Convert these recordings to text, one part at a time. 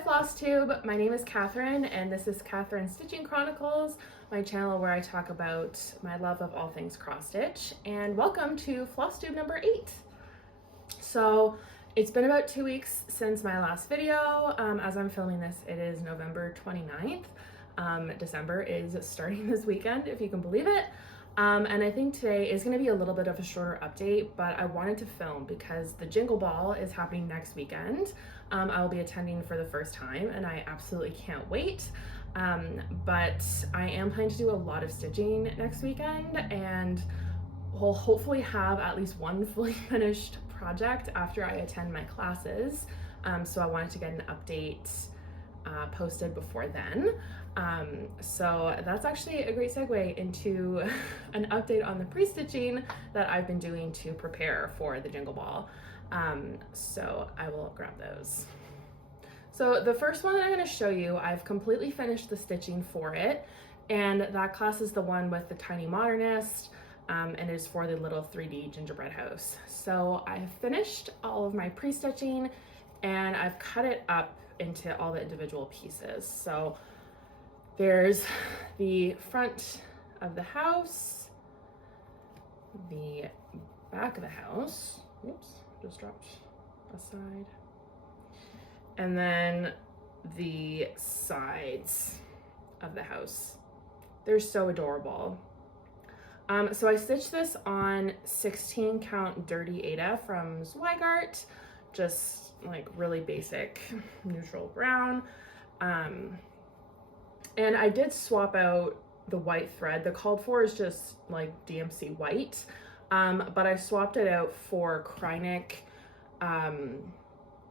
Hi Flosstube, my name is Katherine and this is Katherine Stitching Chronicles, my channel where I talk about my love of all things cross stitch, and welcome to Flosstube number 8. So it's been about 2 weeks since my last video. As I'm filming this, it is November 29th. December is starting this weekend, if you can believe it. And I think today is going to be a little bit of a shorter update, but I wanted to film because the Jingle Ball is happening next weekend. I will be attending for the first time and I absolutely can't wait. But I am planning to do a lot of stitching next weekend and we'll hopefully have at least one fully finished project after I attend my classes. So I wanted to get an update posted before then. So that's actually a great segue into an update on the pre-stitching that I've been doing to prepare for the Jingle Ball. So I will grab those. So the first one that I'm going to show you, I've completely finished the stitching for it, and that class is the one with the tiny modernist, and is for the little 3D gingerbread house. So I've finished all of my pre-stitching and I've cut it up into all the individual pieces. So there's the front of the house, the back of the house, oops, just dropped a side, and then the sides of the house. They're so adorable. So I stitched this on 16 count Dirty Ada from Zweigart, just like really basic neutral brown. And I did swap out the white thread. The called for is just like DMC white, but I swapped it out for Chronicles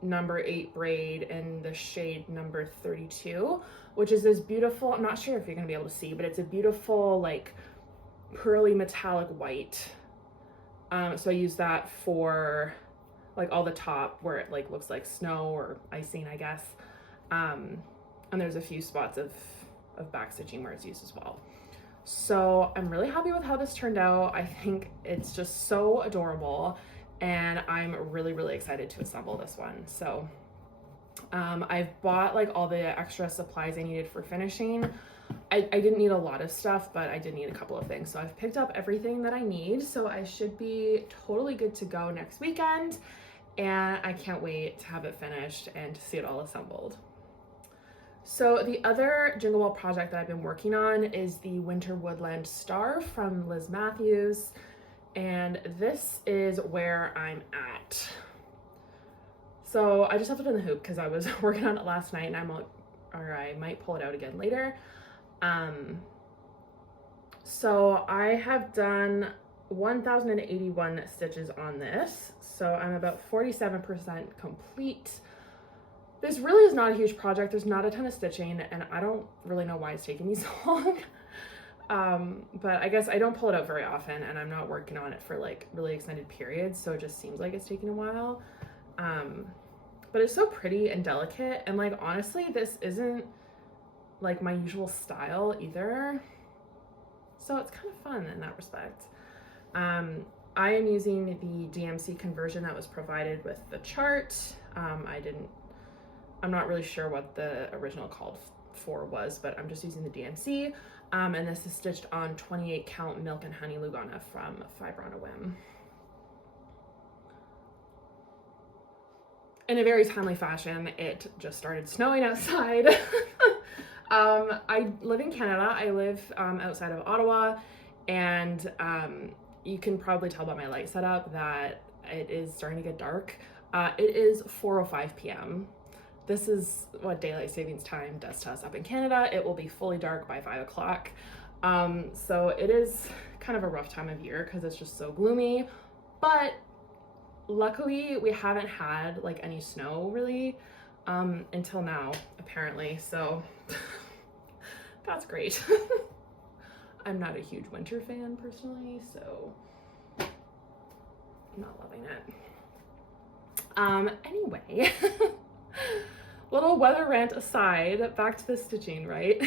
number 8 braid in the shade number 32, which is this beautiful, I'm not sure if you're gonna be able to see, but it's a beautiful like pearly metallic white. So I use that for like all the top where it like looks like snow or icing, I guess. And there's a few spots of back stitching where it's used as well. So I'm really happy with how this turned out. I think it's just so adorable and I'm really excited to assemble this one. So I've bought like all the extra supplies I needed for finishing. I didn't need a lot of stuff, but I did need a couple of things. So I've picked up everything that I need. So I should be totally good to go next weekend. And I can't wait to have it finished and to see it all assembled. So the other Jingle Ball project that I've been working on is the Winter Woodland Star from Liz Matthews. And this is where I'm at. So I just have to put in the hoop because I was working on it last night and I might pull it out again later. So I have done 1,081 stitches on this. So I'm about 47% complete. This really is not a huge project. There's not a ton of stitching and I don't really know why it's taking me so long. But I guess I don't pull it out very often and I'm not working on it for like really extended periods. So it just seems like it's taking a while. But it's so pretty and delicate. And like, honestly, this isn't like my usual style either. So it's kind of fun in that respect. I am using the DMC conversion that was provided with the chart. I'm not really sure what the original called for was, but I'm just using the DMC. And this is stitched on 28 count Milk and Honey Lugana from Fiber on a Whim. In a very timely fashion, it just started snowing outside. I live in Canada. I live outside of Ottawa, and you can probably tell by my light setup that it is starting to get dark. It is 4:05 p.m. This is what daylight savings time does to us up in Canada. It will be fully dark by 5 o'clock. So it is kind of a rough time of year because it's just so gloomy, but luckily we haven't had like any snow really until now, apparently. So that's great. I'm not a huge winter fan personally, so I'm not loving it. Anyway, little weather rant aside, back to the stitching, right?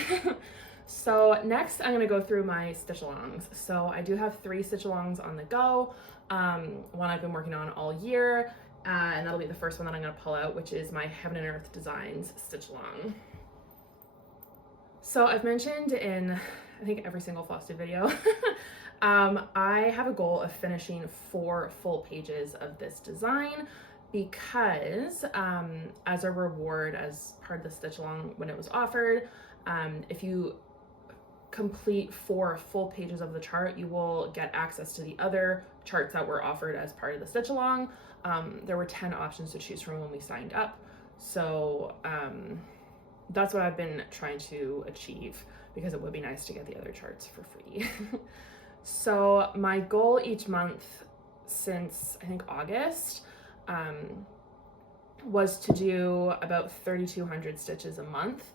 So next I'm gonna go through my stitch-alongs. So I do have 3 stitch-alongs on the go. One I've been working on all year, And that'll be the first one that I'm going to pull out, which is my Heaven and Earth Designs stitch along. So I've mentioned in, I think, every single Flosstube video, I have a goal of finishing 4 full pages of this design because as a reward, as part of the stitch along when it was offered, if you complete 4 full pages of the chart, you will get access to the other charts that were offered as part of the stitch along. There were 10 options to choose from when we signed up. So that's what I've been trying to achieve, because it would be nice to get the other charts for free. So my goal each month since I think August was to do about 3,200 stitches a month.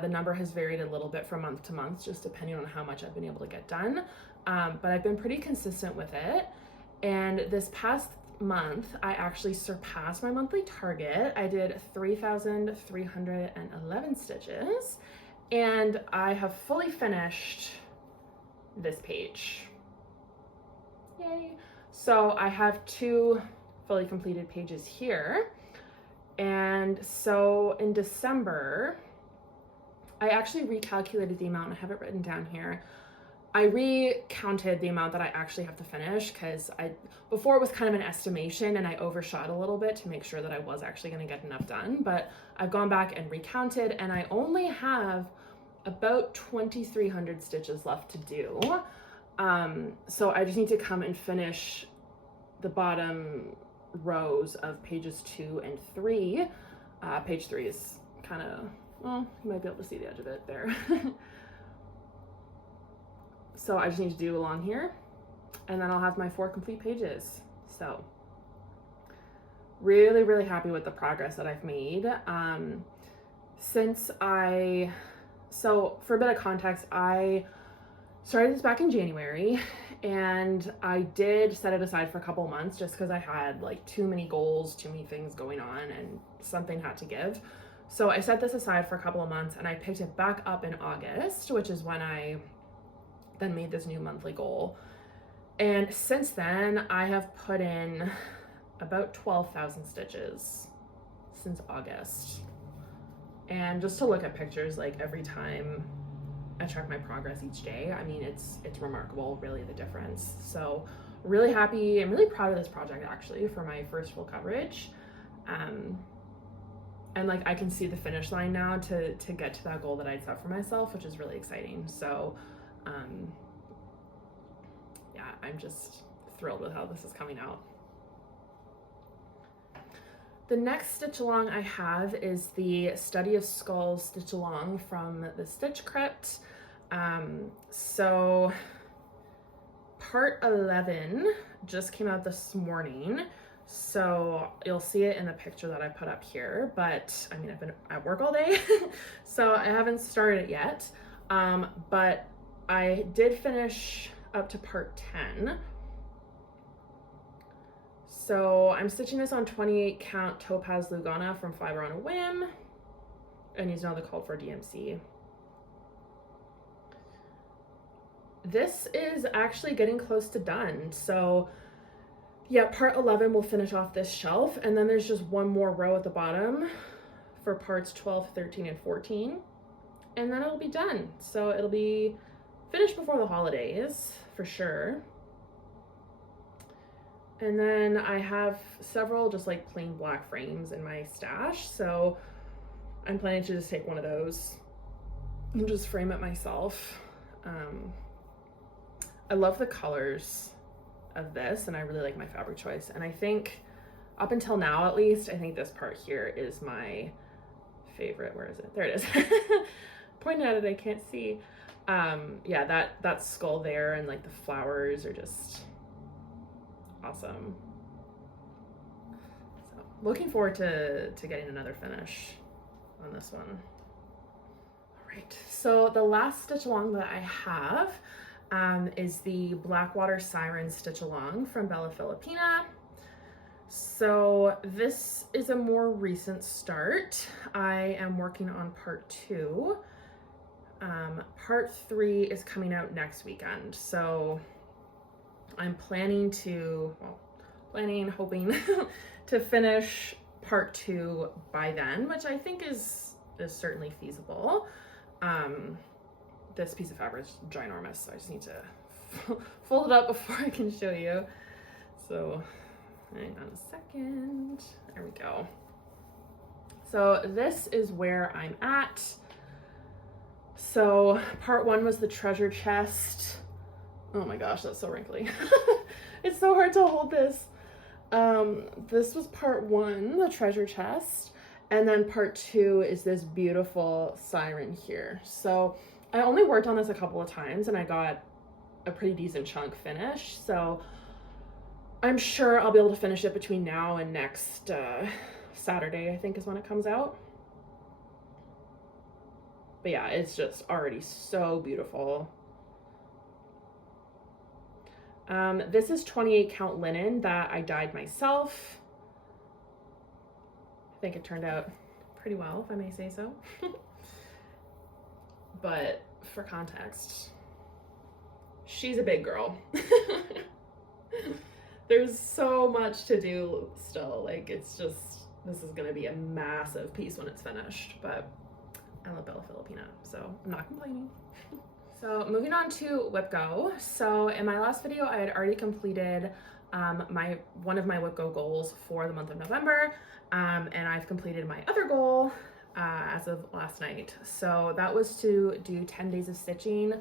The number has varied a little bit from month to month, just depending on how much I've been able to get done. But I've been pretty consistent with it. And this past month, I actually surpassed my monthly target. I did 3,311 stitches, and I have fully finished this page. Yay. So I have 2 fully completed pages here. And so in December, I actually recalculated the amount. I have it written down here. I recounted the amount that I actually have to finish, because before it was kind of an estimation and I overshot a little bit to make sure that I was actually going to get enough done, but I've gone back and recounted and I only have about 2,300 stitches left to do. So I just need to come and finish the bottom rows of pages 2 and 3. Page 3 is kind of, well, you might be able to see the edge of it there. So I just need to do along here, and then I'll have my 4 complete pages. So really, really happy with the progress that I've made. So for a bit of context, I started this back in January, and I did set it aside for a couple months just because I had like too many goals, too many things going on, and something had to give. So I set this aside for a couple of months, and I picked it back up in August, which is when I then made this new monthly goal. And since then, I have put in about 12,000 stitches since August. And just to look at pictures, like every time I track my progress each day, I mean, it's remarkable, really, the difference. So really happy. I'm really proud of this project, actually, for my first full coverage. And like I can see the finish line now to get to that goal that I'd set for myself, which is really exciting. So yeah, I'm just thrilled with how this is coming out. The next stitch along I have is the Study of Skulls stitch along from the Stitch Crypt. So part 11 just came out this morning. So you'll see it in the picture that I put up here, but I mean, I've been at work all day, so I haven't started it yet. But I did finish up to part 10. So I'm stitching this on 28 count Topaz Lugana from Fiber on a Whim, and using all the called for DMC. This is actually getting close to done. So yeah, part 11 will finish off this shelf, and then there's just one more row at the bottom for parts 12, 13, and 14, and then it'll be done. So it'll be finished before the holidays, for sure. And then I have several just like plain black frames in my stash, so I'm planning to just take one of those and just frame it myself. I love the colors of this, and I really like my fabric choice, and I think up until now, at least, I think this part here is my favorite. Where is it? There it is. Pointing at it, I can't see. Yeah, that skull there and like the flowers are just awesome. So looking forward to getting another finish on this one. All right, so the last stitch along that I have is the Blackwater Siren stitch along from Bella Filipina. So this is a more recent start. I am working on part 2. Part 3 is coming out next weekend. So I'm planning to, well, hoping to finish part 2 by then, which I think is certainly feasible. This piece of fabric is ginormous, so I just need to fold it up before I can show you. So hang on a second. There we go. So this is where I'm at. So part 1 was the treasure chest. Oh my gosh, that's so wrinkly. It's so hard to hold this. This was part 1, the treasure chest. And then part 2 is this beautiful siren here. So I only worked on this a couple of times and I got a pretty decent chunk finished. So I'm sure I'll be able to finish it between now and next Saturday, I think is when it comes out. But yeah, it's just already so beautiful. This is 28 count linen that I dyed myself. I think it turned out pretty well, if I may say so. But for context, she's a big girl. There's so much to do still. Like, it's just, this is gonna be a massive piece when it's finished, but I love Bella Filipina, so I'm not complaining. So moving on to Whip Go. So in my last video, I had already completed one of my Whip Go goals for the month of November, and I've completed my other goal as of last night. So that was to do 10 days of stitching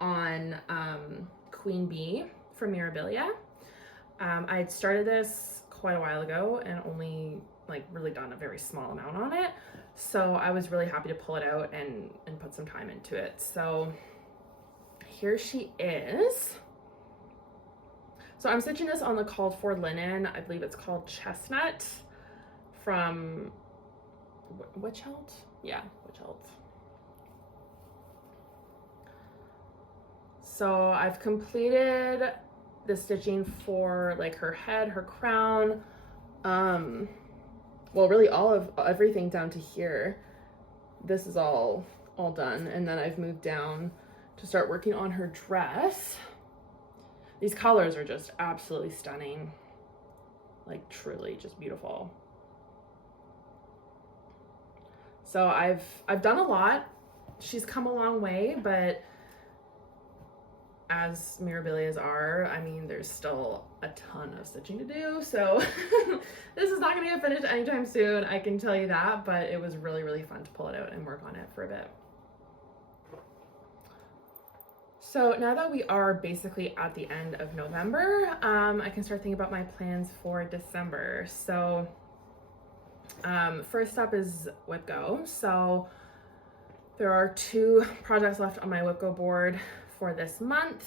on Queen Bee from Mirabilia. I had started this quite a while ago and only like really done a very small amount on it. So I was really happy to pull it out and put some time into it. So here she is. So I'm stitching this on the called for linen. I believe it's called Chestnut from Witch Hilt? Yeah, Witch Hilt. So I've completed the stitching for like her head, her crown, well, really all of everything down to here. This is all done, and then I've moved down to start working on her dress. These colors are just absolutely stunning, like truly just beautiful. So I've done a lot. She's come a long way, but as Mirabilias are, I mean, there's still a ton of stitching to do. So this is not gonna get finished anytime soon, I can tell you that, but it was really, really fun to pull it out and work on it for a bit. So now that we are basically at the end of November, I can start thinking about my plans for December. So first up is Whip Go. So there are 2 projects left on my Whip Go board for this month.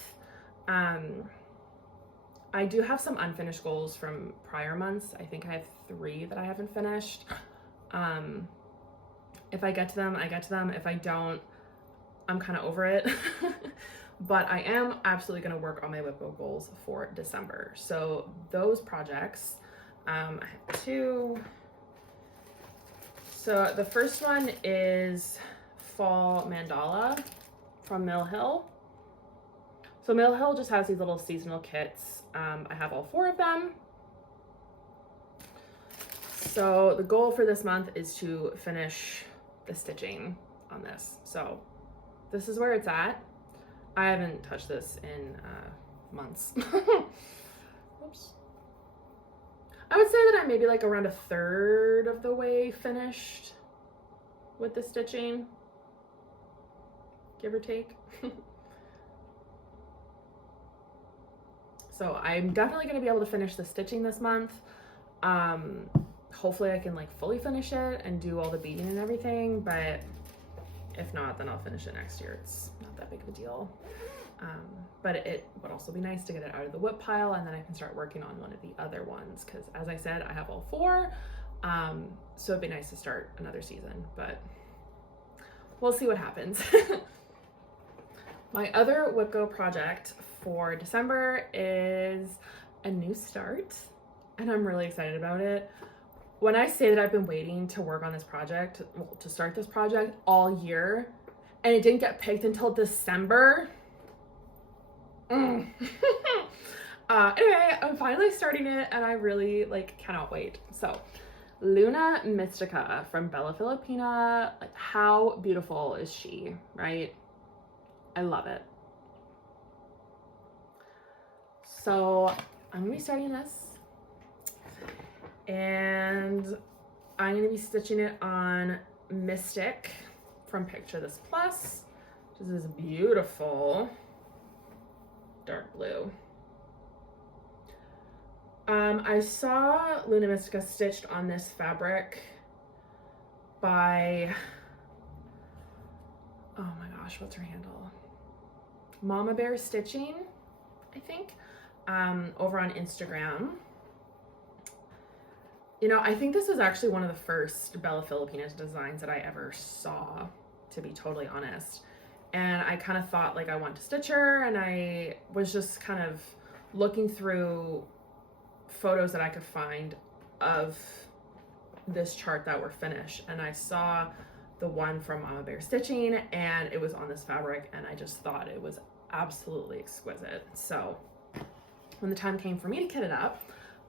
I do have some unfinished goals from prior months. I think I have 3 that I haven't finished. If I get to them, I get to them. If I don't, I'm kind of over it. But I am absolutely going to work on my Whip Go goals for December. So those projects, I have 2. So the first one is Fall Mandala from Mill Hill. So Mill Hill just has these little seasonal kits. I have all 4 of them. So the goal for this month is to finish the stitching on this. So this is where it's at. I haven't touched this in months. Oops. I would say that I'm maybe like around 1/3 of the way finished with the stitching, give or take. So I'm definitely going to be able to finish the stitching this month. Hopefully I can like fully finish it and do all the beading and everything, but if not, then I'll finish it next year. It's not that big of a deal. But it would also be nice to get it out of the whip pile, and then I can start working on one of the other ones, because as I said, I have all 4. So it'd be nice to start another season, but we'll see what happens. My other Whip Go project for December is a new start, and I'm really excited about it. When I say that I've been waiting to work on this project, well, to start this project all year, and it didn't get picked until December, Anyway, I'm finally starting it and I really cannot wait. So Luna Mystica from Bella Filipina, like how beautiful is she, right? I love it. So I'm gonna be starting this and I'm gonna be stitching it on Mystic from Picture This Plus, which is this beautiful dark blue. I saw Luna Mystica stitched on this fabric by, oh my gosh, what's her handle? Mama Bear Stitching, I think, over on Instagram. You know, I think this is actually one of the first Bella Filipinas designs that I ever saw, to be totally honest. And I kind of thought I want to stitch her, and I was just kind of looking through photos that I could find of this chart that were finished, and I saw the one from Mama Bear Stitching and it was on this fabric and I just thought it was absolutely exquisite. So when the time came for me to kit it up,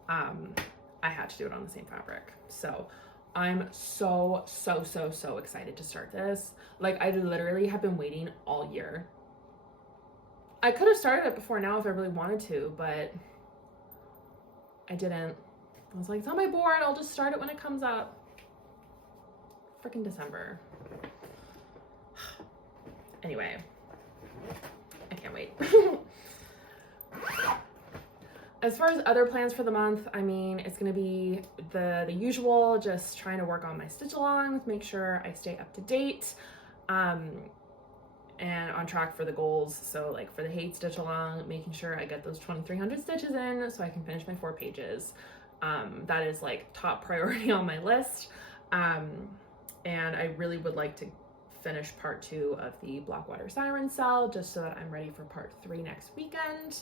I had to do it on the same fabric. So I'm so excited to start this. I literally have been waiting all year. I could have started it before now if I really wanted to, but I didn't. I was like, it's on my board, I'll just start it when it comes up. Freaking December. Anyway, I can't wait. As far as other plans for the month, I mean, it's gonna be the usual, just trying to work on my stitch alongs, make sure I stay up to date, and on track for the goals. So for the hate stitch along, making sure I get those 2,300 stitches in so I can finish my 4 pages. That is top priority on my list. And I really would like to finish part 2 of the Blackwater Siren Cell just so that I'm ready for part 3 next weekend.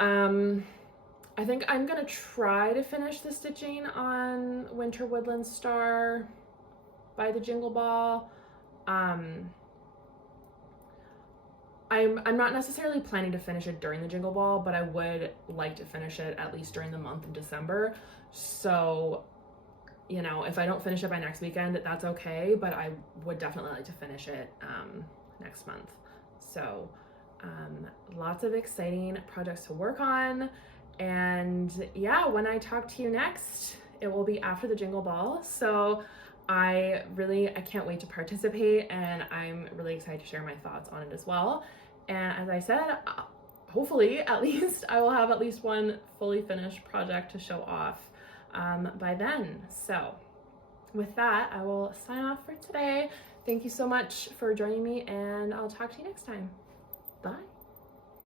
I think I'm gonna try to finish the stitching on Winter Woodland Star by the Jingle Ball. I'm not necessarily planning to finish it during the Jingle Ball, but I would like to finish it at least during the month of December. So, you know, if I don't finish it by next weekend, that's okay, but I would definitely like to finish it next month. So, lots of exciting projects to work on. And yeah, when I talk to you next, it will be after the Jingle Ball. So I can't wait to participate, and I'm really excited to share my thoughts on it as well. And as I said, hopefully at least I will have at least one fully finished project to show off by then. So with that, I will sign off for today. Thank you so much for joining me, and I'll talk to you next time. Bye.